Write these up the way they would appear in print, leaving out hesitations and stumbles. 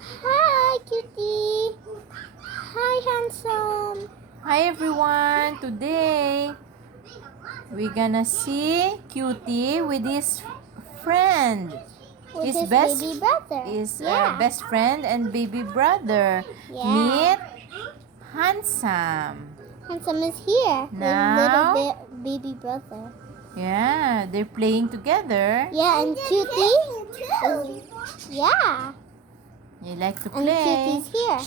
Hi, Cutie. Hi, handsome. Hi everyone! Today, we're gonna see Cutie with his friend. With his baby brother. Yeah. Best friend and baby brother. Yeah. Meet Handsome. Handsome is here. Now? His little baby brother. Yeah, they're playing together. Yeah, and Cutie. Yeah. They like to And play. Cutie's here.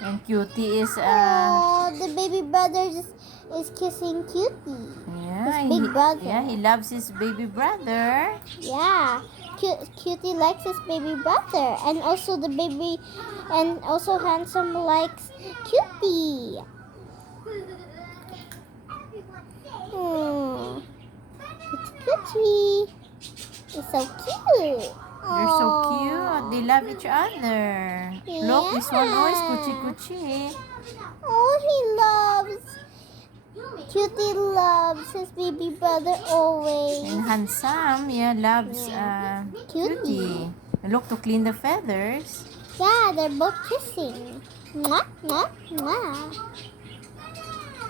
And Cutie is Oh, the baby brother is kissing Cutie. yeah, His big brother. Yeah, he loves his baby brother. Yeah. Cutie likes his baby brother, and also Handsome likes Cutie. Hmm. Cutie. It's so cute. They're so cute. They love each other. Look, this one always kuchi. Oh, Cutie loves his baby brother always. And Handsome, loves Cutie. Look, to clean the feathers. Yeah, they're both kissing. Mwah, mwah, mwah.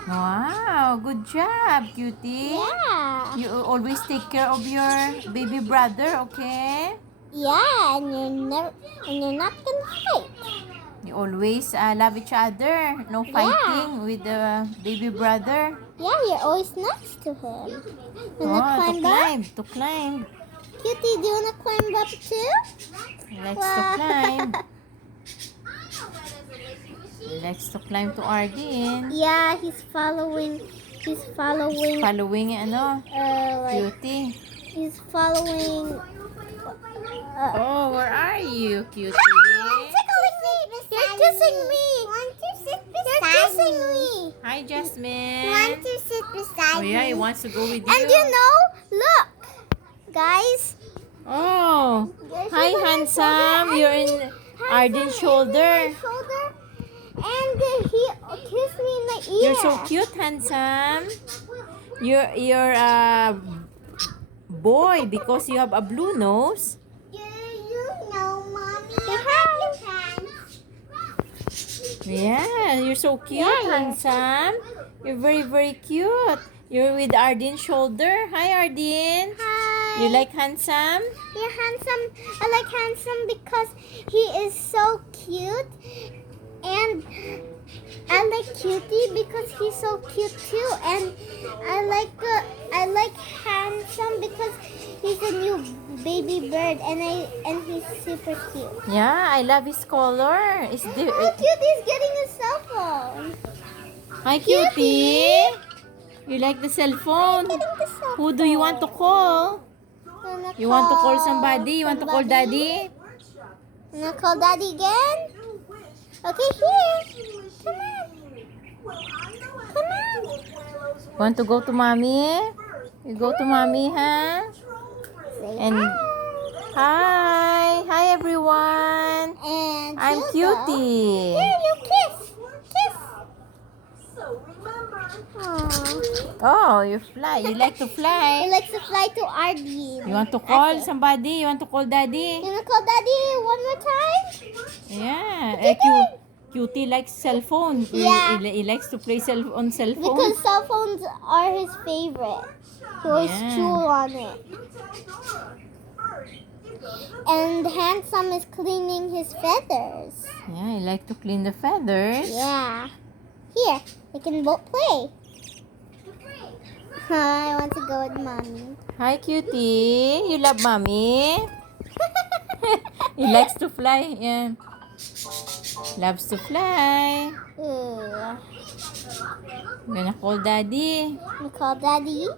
Wow, good job, Cutie. Yeah. You always take care of your baby brother, okay? Yeah, and you're not gonna fight. You always love each other. No fighting with the baby brother. Yeah, you're always next to him. To climb. Cutie, do you wanna climb up too? He likes to climb. He likes to climb to Ardeen. Yeah, he's following. Following Cutie. He's following. Oh, where are you, Cutie? Tickling me! You're kissing me! Want to sit beside You're kissing me! Hi, Jasmine. Want to sit beside Oh yeah, he me? wants to go with you. And look, guys. Oh, hi, Handsome. You're in Ardeen's shoulder. And he kissed me in my ear. You're so cute, Handsome. You're a boy because you have a blue nose. Mommy. Yeah, you're so cute, Yeah. Handsome. You're very, very cute. You're with Ardeen's shoulder. Hi, Ardeen. Hi. You like Handsome? Yeah, handsome. I like handsome because he is so cute, and I like Cutie because he's so cute too, and I like handsome because he's a new baby bird, and he's super cute. Yeah, I love his color. Cutie's getting a cell phone. Hi, Cutie. You like the cell phone? Who do you want to call? You want to call somebody? You want to call Daddy? Wanna call Daddy again? Okay, here. Come on. Want to go to Mommy? You go to Mommy, huh? Say And hi everyone. And I'm Hilda. Cutie. Here, you kiss. Oh, you fly. You like to He fly. likes to fly to Ardeen. You want to call somebody? You want to call Daddy? You wanna call Daddy one more time? Yeah. Cutie likes cell phone. Yeah. He likes to play on cell phone. Because cell phones are his favorite. He always chew on it. And Handsome is cleaning his feathers. Yeah, he like to clean the feathers. Yeah. Here, they can both play. I want to go with Mommy. Hi, Cutie. You love Mommy? He likes to fly. Yeah. Loves to fly. Ooh. I'm gonna call Daddy. You call Daddy?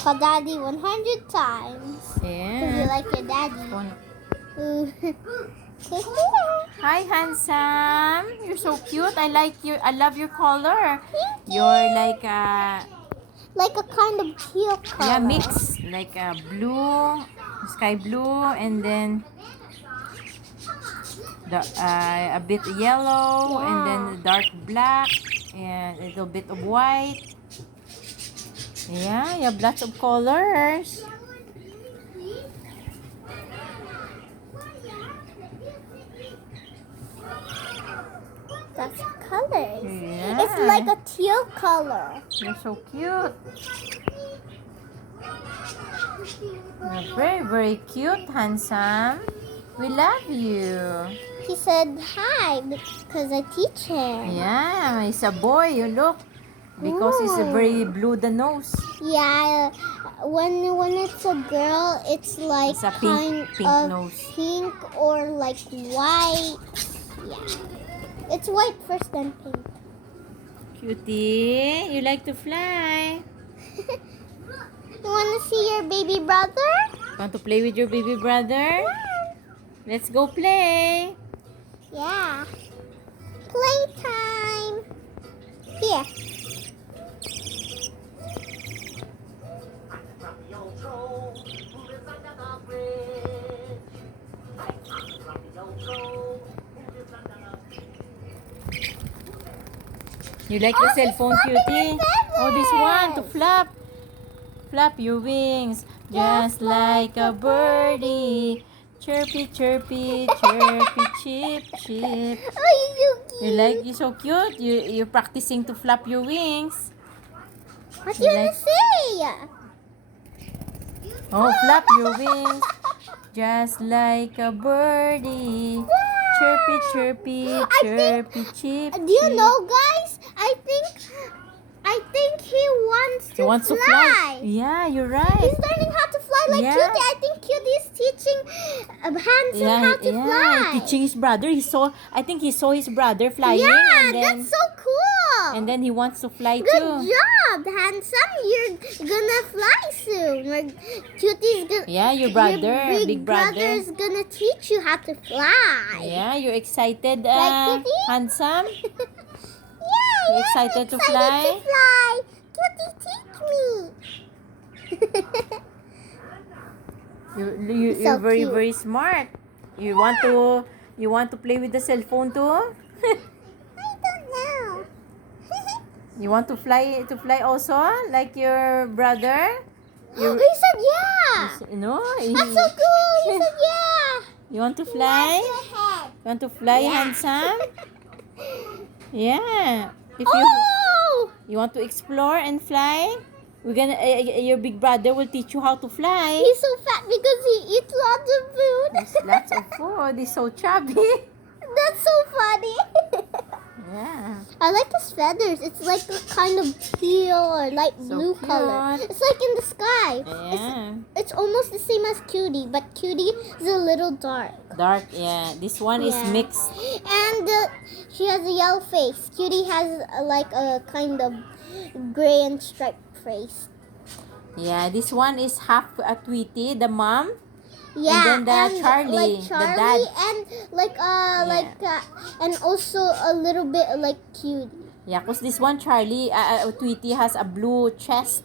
Call Daddy 100 times. Because you Yeah. like your daddy. Ooh. Hi, Handsome. You're so cute. I love your color. You're like a kind of teal color. mix, like a blue, sky blue, and then a bit yellow, and then dark black, and a little bit of white. Yeah, you have lots of colors. feathers. Yeah. It's like a teal color. You're so cute. You're very, very cute, handsome. We love you. He said hi because I teach him. Yeah, he's a boy, you look. Because he's very blue the nose. Yeah, when it's a girl, it's like It's a kind pink of nose. pink or like white. Yeah, it's white first, then pink. Cutie, you like to fly? You want to see your baby brother? Want to play with your baby brother? Let's go play. Yeah. Playtime. Here. You like the cell phone, Cutie? Oh, this one to flap. Flap your wings just like a birdie. Chirpy, chirpy, chirpy, chip, chip. Oh, you're so cute. You so cute. You're practicing to flap your wings. What do you want to say? Oh, flap your wings just like a birdie. Chirpy, chirpy, chirpy, chip. Do you know, guys? I think he wants to fly. Yeah, you're right. He's learning how to fly like Yeah. Cutie. I think Cutie is teaching Handsome how to fly. Teaching his brother. I think he saw his brother flying, Yeah, and then that's so cool. and then he wants to fly Good too. job, Handsome. You're gonna fly soon. Cutie's gonna. Yeah, your brother, Your big brother. brother's gonna teach you how to fly. Yeah, you're excited, Like Cutie? handsome. Yeah, You excited to excited fly? to fly. Cutie, teach me. You're So very, cute. very smart. You want to play with the cell phone too? I don't know. You want to fly also like your brother? He said yeah. No, That's so cool. He said yeah. you want to fly? You want to fly, Yeah. handsome? Yeah. If Oh! you want to explore and fly, we're gonna your big brother will teach you how to fly. He's so fat because he eats lots of food. There's lots of food. He's so chubby. That's so funny. Yeah. I like his feathers. It's like a kind of teal or light So blue color. cute. It's like in the sky. Yeah. It's almost the same as Cutie, but Cutie is a little dark. Dark. Yeah. This one is Yeah. mixed. And she has a yellow face. Cutie has like a kind of gray and striped face. Yeah. This one is half a Tweety, the mom. Yeah, And then the Charlie, like the Charlie, dad. and and also a little bit like Cutie. Yeah, cause this one Charlie, Tweety has a blue chest.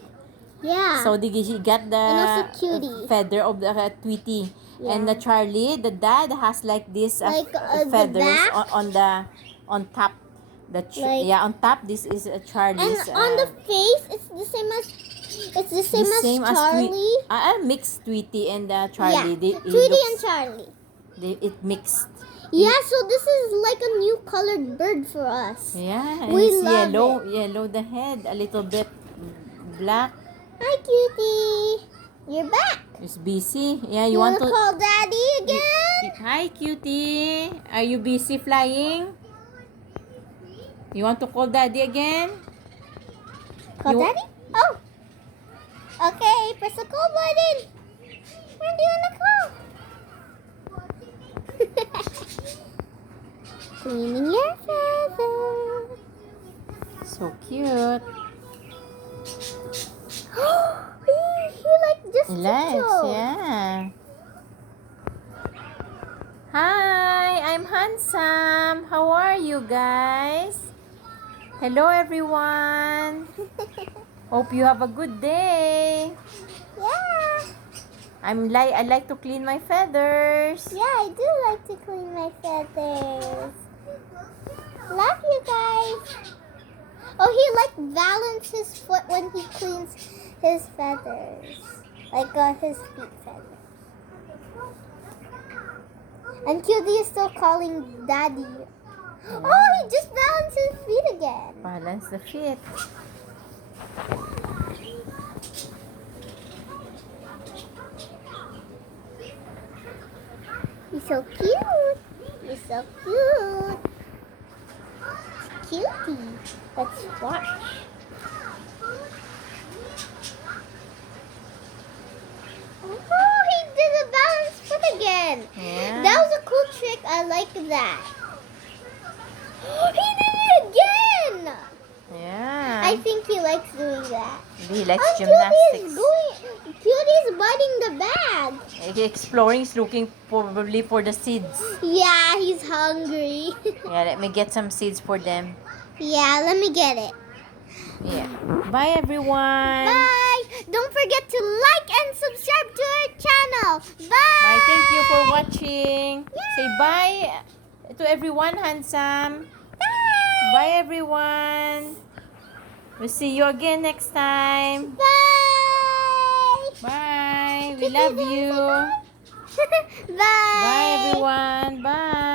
Yeah. So he got the And also Cutie. feather of the Tweety. Yeah. And the Charlie, the dad has like this Like, the feathers back? on top. Like- on top this is a and Charlie's. on the face, it's the same as Charlie. Mixed Tweety and Charlie. Yeah, Cutie and Charlie. It mixed. Yeah, so this is like a new colored bird for us. Yeah, and We it's love yellow the head, a little bit black. Hi, Cutie. You're back. It's busy. Yeah, You you want wanna to. call Daddy again? Hi, Cutie. Are you busy flying? You want to call Daddy again? Call You- Daddy? Oh. Okay, press the call button. When do you wanna call? Cleaning your feathers. So cute. He like just Relax, tiptoed. yeah. Hi, I'm handsome. How are you guys? Hello, everyone. Hope you have a good day. Yeah. I like to clean my feathers. Yeah, I do like to clean my feathers. Love you guys. Oh, he like balances his foot when he cleans his feathers. Like his feet feathers. And Cutie is still calling Daddy. Oh, he just balanced his feet again. Balance the feet. He's so cute. He's so cute. Cutie. Let's watch. Oh, he did a balanced foot again. Yeah. That was a cool trick. I like that. He did it again. Yeah. I think he likes doing that. He likes Oh, gymnastics. Cutie's biting the bag. Exploring is looking probably for the seeds. Yeah, he's hungry. Yeah, let me get some seeds for them. Yeah, let me get it. Yeah. Bye, everyone. Bye. Don't forget to like and subscribe to our channel. Bye. Bye. Thank you for watching. Say bye to everyone, handsome. Bye. Bye, everyone. We'll see you again next time. Bye. Bye. We love you. Bye. Bye, everyone. Bye.